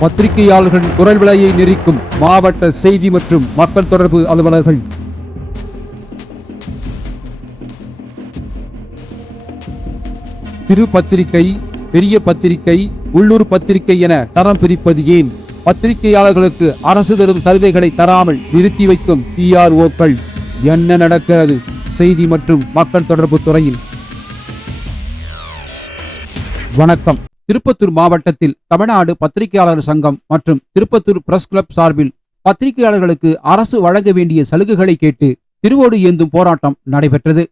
பத்திரிகையாளர்களின் குரல் விலையை நெறிக்கும் மாவட்ட செய்தி மற்றும் மக்கள் தொடர்பு அலுவலர்கள். திரு பத்திரிகை பெரிய பத்திரிகை உள்ளூர் பத்திரிகை என தரம் பிரிப்பது ஏன்? பத்திரிகையாளர்களுக்கு அரசு தரும் சலுகைகளை தராமல் நிறுத்தி வைக்கும் பிஆர்ஓக்கள் என்ன நடக்கிறது செய்தி மற்றும் மக்கள் தொடர்பு துறையில்? வணக்கம். திருப்பத்தூர் மாவட்டத்தில் தமிழ்நாடு பத்திரிகையாளர் சங்கம் மற்றும் திருப்பத்தூர் பிரஸ் கிளப் சார்பில் பத்திரிகையாளர்களுக்கு அரசு வழங்க வேண்டிய சலுகைகளை கேட்டு திருவோடு ஏந்தும் போராட்டம் நடைபெற்றது.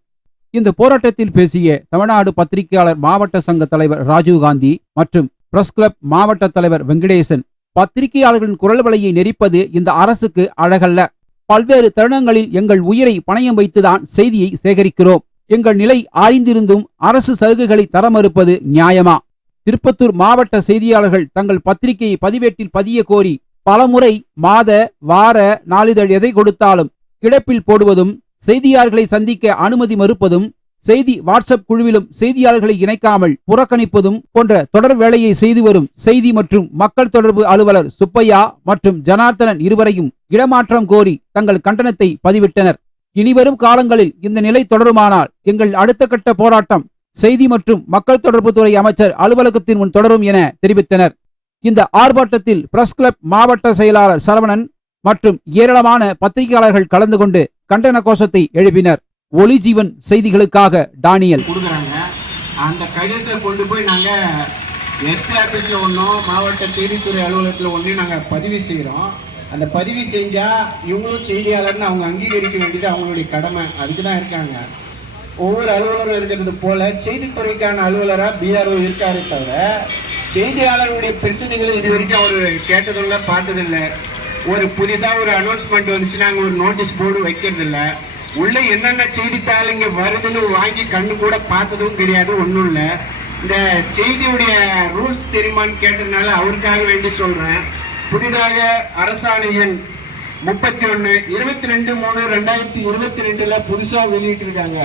இந்த போராட்டத்தில் பேசிய தமிழ்நாடு பத்திரிகையாளர் மாவட்ட சங்க தலைவர் ராஜீவ்காந்தி மற்றும் பிரஸ் கிளப் மாவட்ட தலைவர் வெங்கடேசன் பத்திரிகையாளர்களின் குரல் வலையை நெரிப்பது இந்த அரசுக்கு அழகல்ல. பல்வேறு தருணங்களில் எங்கள் உயிரை பணயம் வைத்துதான் செய்தியை சேகரிக்கிறோம். எங்கள் நிலை ஆய்ந்திருந்தும் அரசு சலுகைகளை தர மறுப்பது நியாயமா? திருப்பத்தூர் மாவட்ட செய்தியாளர்கள் தங்கள் பத்திரிகையை பதிவேட்டில் பதிய கோரி பலமுறை மாத வார நாளிதழ் எதை கொடுத்தாலும் கிடப்பில் போடுவதும் செய்தியாளர்களை சந்திக்க அனுமதி மறுப்பதும் செய்தி வாட்ஸ்அப் குழுவிலும் செய்தியாளர்களை இணைக்காமல் புறக்கணிப்பதும் போன்ற தொடர் வேலையை செய்து வரும் செய்தி மற்றும் மக்கள் தொடர்பு அலுவலர் சுப்பையா மற்றும் ஜனார்த்தனன் இருவரையும் இடமாற்றம் கோரி தங்கள் கண்டனத்தை பதிவிட்டனர். இனிவரும் காலங்களில் இந்த நிலை தொடருமானால் எங்கள் அடுத்த கட்ட போராட்டம் செய்தி மற்றும் மக்கள் தொடர்பு துறை அமைச்சர் அலுவலகத்தின் முன் தொடரும் என தெரிவித்தனர். இந்த ஆர்ப்பாட்டத்தில் பிரஸ் கிளப் மாவட்ட செயலாளர் சரவணன் மற்றும் ஏராளமான பத்திரிகையாளர்கள் கலந்து கொண்டு கண்டன கோஷத்தை எழுப்பினர். ஒளி ஜீவன் செய்திகளுக்காக டானியல். அந்த கடிதத்தை கொண்டு போய் நாங்கள் எஸ்பி ஆஃபீஸில் ஒன்றும் மாவட்ட செய்தித்துறை அலுவலகத்தில் ஒன்றையும் நாங்கள் பதிவு செய்கிறோம் அந்த பதிவு செஞ்சால் இவங்களும் செய்தியாளர்னு அவங்க அங்கீகரிக்க வேண்டியது அவங்களுடைய கடமை. அதுக்கு தான் இருக்காங்க. ஒவ்வொரு அலுவலரும் இருக்கிறது போல செய்தித்துறைக்கான அலுவலராக பிஆர்ஓ இருக்காரு தவிர செய்தியாளருடைய பிரச்சனைகளை இது வரைக்கும் அவர் கேட்டதில்லை பார்த்ததில்லை. ஒரு புதிதாக ஒரு அனௌன்ஸ்மெண்ட் வந்துச்சு நாங்கள் ஒரு நோட்டீஸ் போர்டு வைக்கிறதில்ல. உள்ள என்னென்ன செய்தித்தாள் இங்கே வருதுன்னு வாங்கி கண்ணு கூட பார்த்ததும் கிடையாது ஒன்றும் இல்லை. இந்த செய்தியுடைய ரூல்ஸ் தெரியுமான்னு கேட்டதுனால அவருக்காக வேண்டி சொல்கிறேன் புதிதாக அரசாணை எண் முப்பத்தி ஒன்று இருபத்தி ரெண்டு மூணு ரெண்டாயிரத்தி இருபத்தி ரெண்டில் புதுசாக வெளியிட்டிருக்காங்க.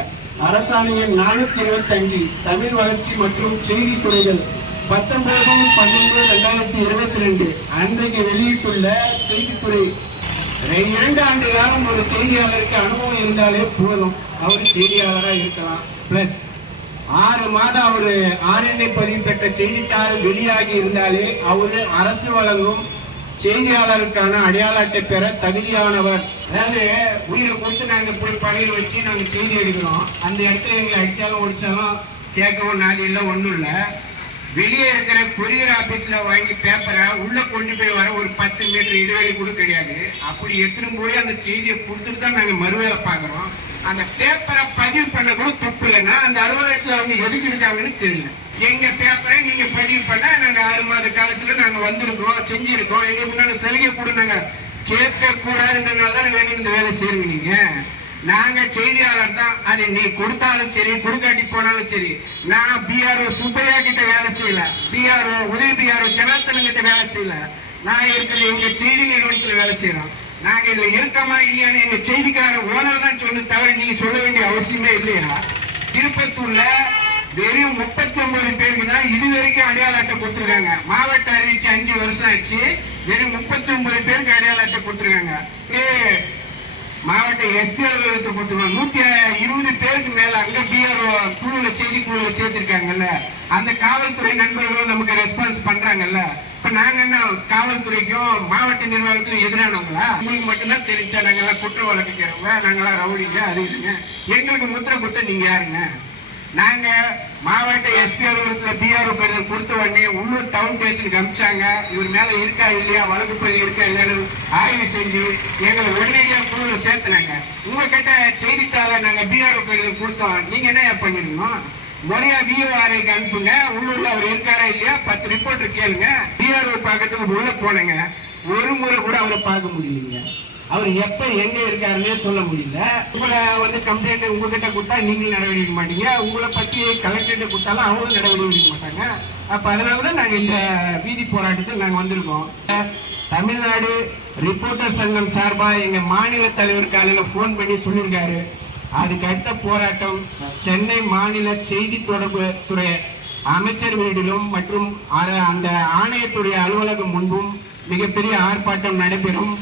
அரசாணையின் நானூத்தி நானூற்றி இருபத்தஞ்சு தமிழ் வளர்ச்சி மற்றும் செய்தித்துறைகள் பத்தொன்பது பன்னெண்டு ரெண்டாயிரத்தி இருபத்தி ரெண்டு அன்றைக்கு வெளியிட்டுள்ள செய்தித்துறை இரண்டு ஆண்டு காலம் ஒரு செய்தியாளருக்கு அனுபவம் இருந்தாலே போதும். அவர் செய்தியாளராக இருக்கலாம். ப்ளஸ் ஆறு மாதம் அவர் ஆர்என்ஐ பதிவு பெற்ற செய்தித்தாள் வெளியாகி இருந்தாலே அவர் அரசு வழங்கும் செய்தியாளருக்கான அடையாள அட்டை பெற தகுதியானவர். அதாவது உயிரை கொடுத்து நாங்கள் போய் பணியில் வச்சு நாங்கள் செய்தி எடுக்கிறோம். அந்த இடத்துல எங்களை அடித்தாலும் ஒடிச்சாலும் கேட்கவும் நாதி இல்லை ஒன்றும் இல்லை. வெளியே இருக்கிற கொரியர் ஆஃபீஸில் வாங்கி பேப்பரை உள்ளே கொண்டு போய் வர ஒரு பத்து மீட்டர் இடைவெளி கூட கிடையாது. அப்படி எடுத்துன்னு போய் அந்த செய்தியை கொடுத்துட்டு தான் நாங்கள் மறுவேலை பார்க்குறோம். அந்த பேப்பரை பதிவு பண்ண கூட தப்பு இல்லைன்னா அந்த அலுவலகத்தில் அவங்க எதுக்கு இருக்காங்கன்னு தெரியல. எங்க பேப்பரை நீங்க பதிவு பண்ண நாங்க ஆறு மாத காலத்துல நாங்க வந்திருக்கோம் செஞ்சிருக்கோம் எங்களுக்கு முன்னாடி சலுகை கொடுங்க கேட்க கூடாதுன்றனால தான் வேணும் இந்த வேலை செய்வீங்க நீங்க. நாங்க செய்தியாளர் தான். அது நீ கொடுத்தாலும் சரி கொடுக்காட்டி போனாலும் சரி நான் பிஆர்ஓ சுப்பையா கிட்ட வேலை செய்யல. பிஆர்ஓ உதவி பிஆர்ஓ ஜனார்த்தனன் கிட்ட வேலை செய்யல. நான் இருக்கிற எங்க செய்தி நிறுவனத்தில் வேலை செய்யறோம். நாங்க இதுல இருக்கமா இல்லையான்னு எங்க செய்திக்காரர் ஓனர் தான் சொல்லு தவிர நீங்க சொல்ல வேண்டிய அவசியமே இல்லையா? திருப்பத்தூர்ல வெறும் முப்பத்தி ஒன்பது பேருக்கு தான் இது வரைக்கும் அடையாள அட்டை கொடுத்துருக்காங்க. மாவட்ட அறிவிச்சு அஞ்சு வருஷம் ஆச்சு. வெறும் முப்பத்தி ஒன்பது பேருக்கு அடையாள அட்டை கொடுத்துருக்காங்க. ஏ, மாவட்ட எஸ்பி அலுவலகத்தை கொடுத்துருக்காங்க. நூத்தி இருபது பேருக்கு மேல அங்க பிஆர்ஓ குழுல செய்தி குழுல சேர்த்திருக்காங்கல்ல. அந்த காவல்துறை நண்பர்களும் நமக்கு ரெஸ்பான்ஸ் பண்றாங்கல்ல. இப்ப நாங்க என்ன காவல்துறைக்கும் மாவட்ட நிர்வாகத்துக்கும் எதிரானவங்களா? உங்களுக்கு மட்டும்தான் தெரிஞ்சா நாங்கெல்லாம் குற்ற வழக்குக்கிறவங்க நாங்களாம் ரவுடிங்க அது இதுங்க. எங்களுக்கு முத்திரை குத்த நீங்க யாருங்க? நாங்க மாவட்ட எஸ்பி அலுவலகத்தில் பிஆர்ஓ கடிதம் கொடுத்த உடனே உள்ளூர் டவுன் ஸ்டேஷனுக்கு அனுப்பிச்சாங்க இவர் மேல இருக்கா இல்லையா வழக்கு பதிவு இருக்கா இல்லையான்னு ஆய்வு செஞ்சு எங்களை உடனடியாக குழுவில் சேர்த்துனாங்க. உங்ககிட்ட செய்தித்தாளை நாங்க பிஆர்ஓ கடிதம் கொடுத்தோம். நீங்க என்ன பண்ணிருக்கணும் முறையா விஓஆர்ஐக்கு அனுப்புங்க. உள்ளூர்ல அவர் இருக்காரா இல்லையா? பத்து ரிப்போர்ட் கேளுங்க. பிஆர்ஓ பார்க்கறதுக்கு உள்ள போனேங்க. ஒரு முறை கூட அவரை பார்க்க முடியலைங்க. அவர் எப்ப எங்க இருக்காருன்னே சொல்ல முடியல. உங்களை வந்து கம்ப்ளைண்ட் உங்ககிட்ட கொடுத்தா நீங்களும் நடவடிக்கை மாட்டீங்க. உங்களை பத்தி கலெக்டர்கிட்ட கொடுத்தாலும் அவங்களும் நடவடிக்கை எடுக்க மாட்டாங்க. அப்ப அதனாலதான் நாங்க இந்த வீதி போராட்டத்தில் நாங்க வந்திருக்கோம். தமிழ்நாடு ரிப்போர்ட்டர் சங்கம் சார்பா எங்க மாநில தலைவர் காலையில ஃபோன் பண்ணி சொல்லியிருக்காரு. அதுக்கு அடுத்த போராட்டம் சென்னை மாநில செய்தி தொடர்பு துறை அமைச்சர் வீட்டிலும் மற்றும் அந்த ஆணையத்துடைய அலுவலகம் முன்பும் மிகப்பெரிய ஆர்ப்பாட்டம் நடைபெறும்.